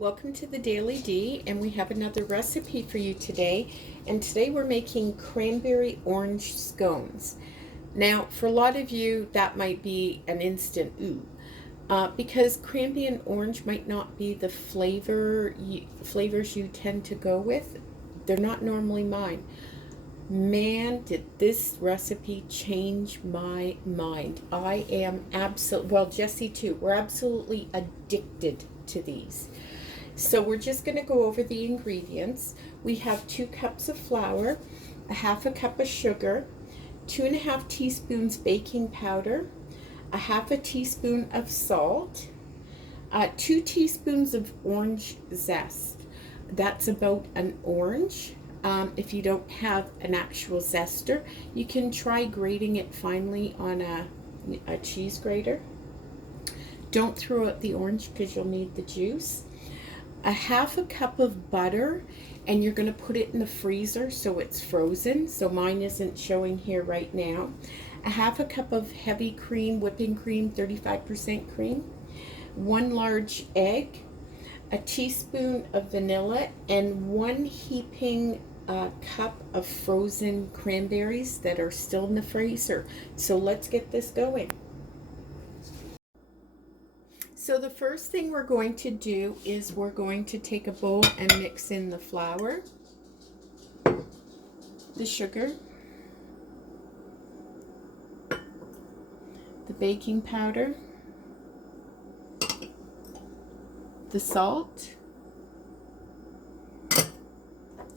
Welcome to the Daily D, and we have another recipe for you today. And today we're making cranberry orange scones. Now, for a lot of you, that might be an instant ooh, because cranberry and orange might not be the flavors you tend to go with. They're not normally mine. Man, did this recipe change my mind. I am well, Jessie too. We're absolutely addicted to these. So we're just going to go over the ingredients. We have 2 cups of flour, a half a cup of sugar, 2.5 teaspoons baking powder, a half a teaspoon of salt, 2 teaspoons of orange zest. That's about an orange. If you don't have an actual zester, you can try grating it finely on a cheese grater. Don't throw out the orange because you'll need the juice. A half a cup of butter, and you're going to put it in the freezer so it's frozen. So mine isn't showing here right now. A half a cup of heavy cream, whipping cream, 35% cream. 1 large egg, a teaspoon of vanilla, and 1 heaping cup of frozen cranberries that are still in the freezer. So let's get this going. So the first thing we're going to do is we're going to take a bowl and mix in the flour, the sugar, the baking powder, the salt,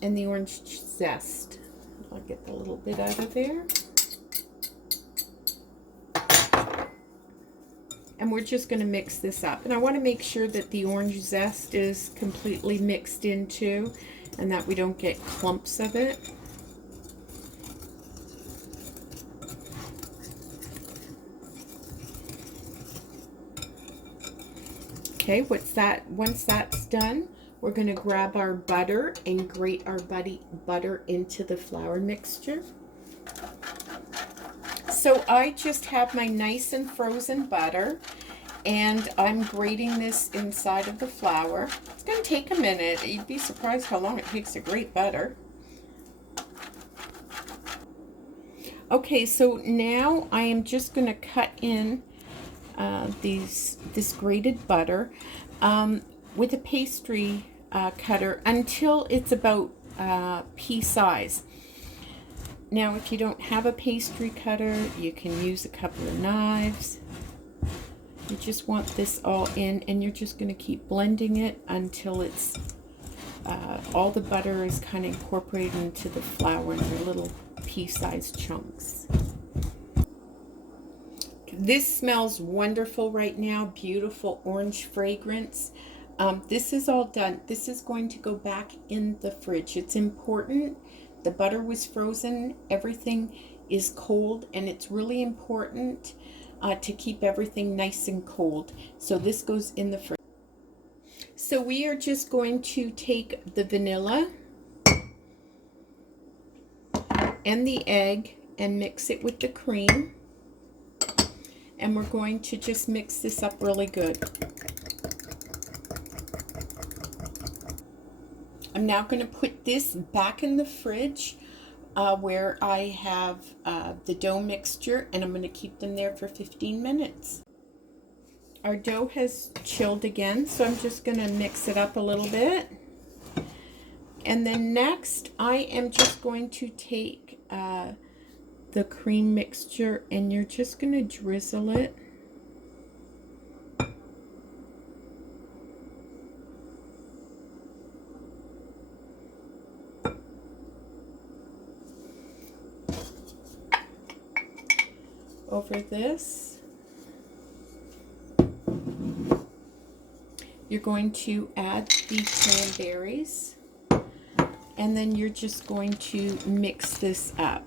and the orange zest. I'll get the little bit out of there. And we're just going to mix this up. And I want to make sure that the orange zest is completely mixed in too, and that we don't get clumps of it. Okay, once that's done, we're going to grab our butter and grate our butter into the flour mixture. So I just have my nice and frozen butter, and I'm grating this inside of the flour. It's going to take a minute. You'd be surprised how long it takes to grate butter. Okay, so now I am just going to cut in this grated butter with a pastry cutter until it's about pea size. Now, if you don't have a pastry cutter, you can use a couple of knives. You just want this all in, and you're just going to keep blending it until it's all the butter is kind of incorporated into the flour in their little pea-sized chunks. This smells wonderful right now, beautiful orange fragrance. This is all done. This is going to go back in the fridge. It's important. The butter was frozen, everything is cold, and it's really important to keep everything nice and cold. So this goes in the fridge. So we are just going to take the vanilla and the egg and mix it with the cream. And we're going to just mix this up really good. I'm now going to put this back in the fridge where I have the dough mixture, and I'm going to keep them there for 15 minutes. Our dough has chilled again, so I'm just going to mix it up a little bit. And then next, I am just going to take the cream mixture, and you're just going to drizzle it. Over this. You're going to add the cranberries, and then you're just going to mix this up.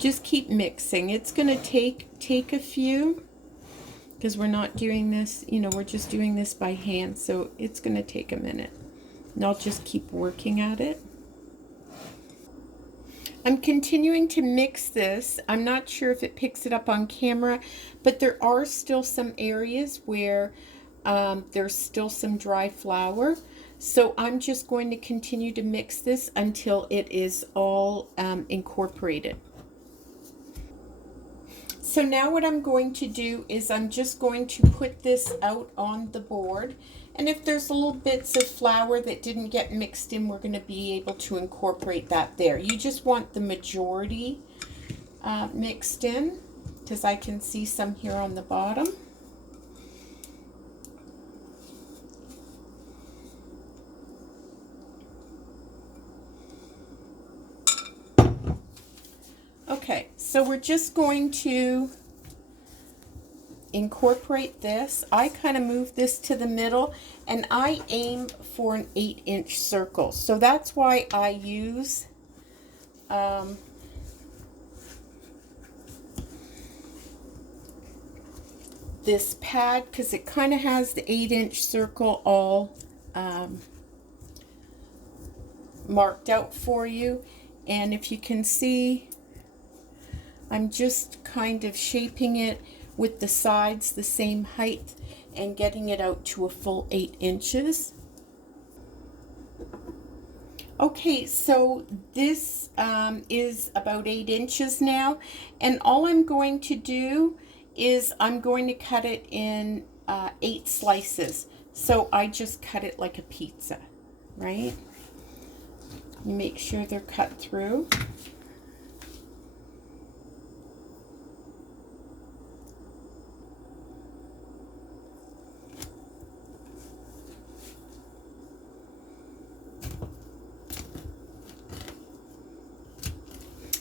Just keep mixing. It's going to take a few, because we're not doing this, we're just doing this by hand, so it's going to take a minute. And I'll just keep working at it. I'm continuing to mix this. I'm not sure if it picks it up on camera, but there are still some areas where there's still some dry flour. So I'm just going to continue to mix this until it is all incorporated. So now what I'm going to do is I'm just going to put this out on the board. And if there's little bits of flour that didn't get mixed in, we're going to be able to incorporate that there. You just want the majority mixed in, because I can see some here on the bottom. Okay, so we're just going to incorporate this. I kind of move this to the middle, and I aim for an 8-inch circle. So that's why I use this pad, because it kind of has the 8-inch circle all marked out for you. And if you can see, I'm just kind of shaping it with the sides the same height and getting it out to a full 8 inches. Okay, so this is about 8 inches now, and all I'm going to do is I'm going to cut it in 8 slices. So I just cut it like a pizza, right? You make sure they're cut through.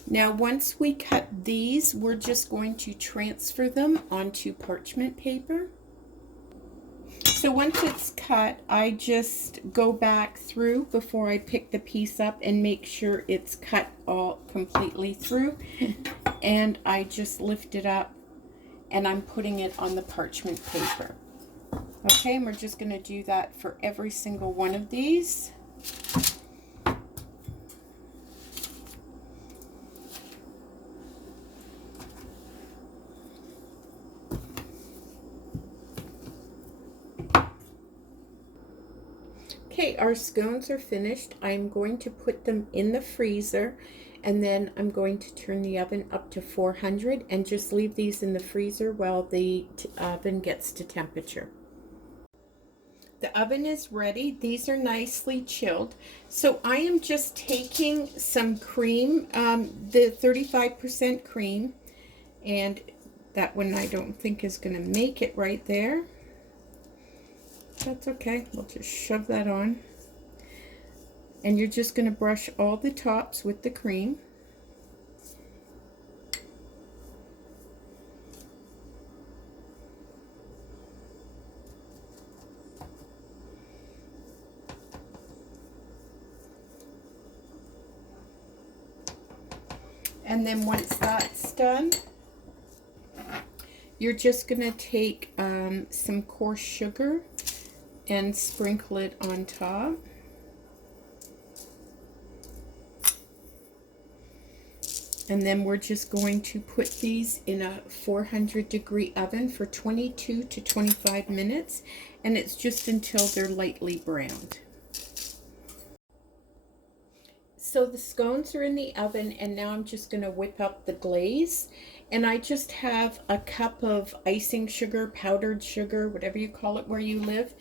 Now, once we cut these, we're just going to transfer them onto parchment paper. So once it's cut, I just go back through before I pick the piece up and make sure it's cut all completely through. And I just lift it up and I'm putting it on the parchment paper. Okay, and we're just going to do that for every single one of these. Okay, our scones are finished. I'm going to put them in the freezer, and then I'm going to turn the oven up to 400 and just leave these in the freezer while the oven gets to temperature. The oven is ready. These are nicely chilled. So I am just taking some cream, the 35% cream, and that one I don't think is going to make it right there. That's okay, we'll just shove that on. And you're just going to brush all the tops with the cream. And then once that's done, you're just going to take some coarse sugar and sprinkle it on top. And then we're just going to put these in a 400-degree oven for 22 to 25 minutes, and it's just until they're lightly browned. So the scones are in the oven, and now I'm just going to whip up the glaze. And I just have a cup of icing sugar, powdered sugar, whatever you call it where you live.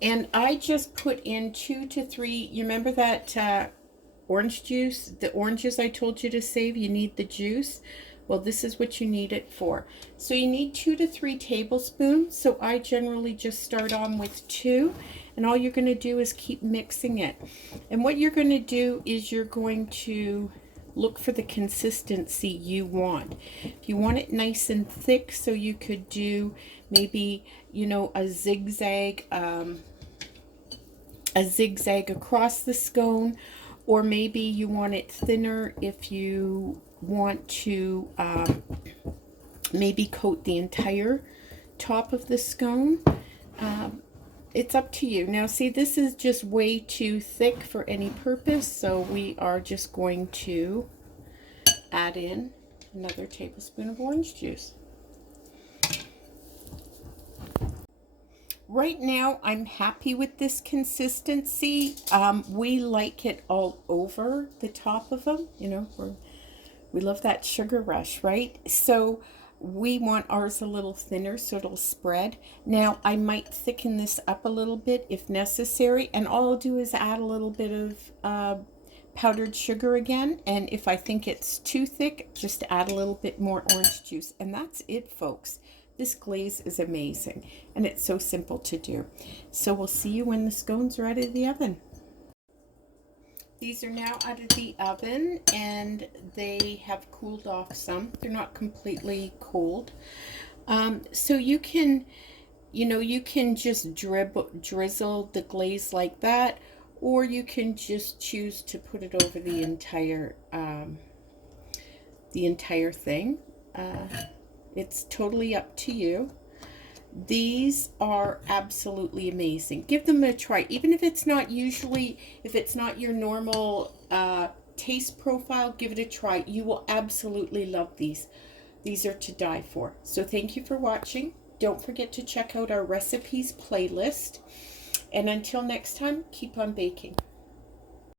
And I just put in 2 to 3, you remember that orange juice, the oranges I told you to save, you need the juice. Well, this is what you need it for. So you need 2 to 3 tablespoons. So I generally just start on with 2, and all you're going to do is keep mixing it. And what you're going to do is you're going to look for the consistency you want. If you want it nice and thick, so you could do maybe, you know, a zigzag across the scone, or maybe you want it thinner if you want to maybe coat the entire top of the scone. It's up to you. Now see, this is just way too thick for any purpose, so we are just going to add in another tablespoon of orange juice. Right now, I'm happy with this consistency. We like it all over the top of them. You know, we love that sugar rush, right? So we want ours a little thinner so it'll spread. Now, I might thicken this up a little bit if necessary, and all I'll do is add a little bit of powdered sugar again, and if I think it's too thick, just add a little bit more orange juice. And that's it, folks. This glaze is amazing, and it's so simple to do. So we'll see you when the scones are out of the oven. These are now out of the oven, and they have cooled off some. They're not completely cold. So you can, you can just drizzle the glaze like that, or you can just choose to put it over the entire thing. It's totally up to you. These are absolutely amazing. Give them a try, even if it's not your normal taste profile. Give it a try. You will absolutely love these. These are to die for. So thank you for watching. Don't forget to check out our recipes playlist. And until next time, keep on baking.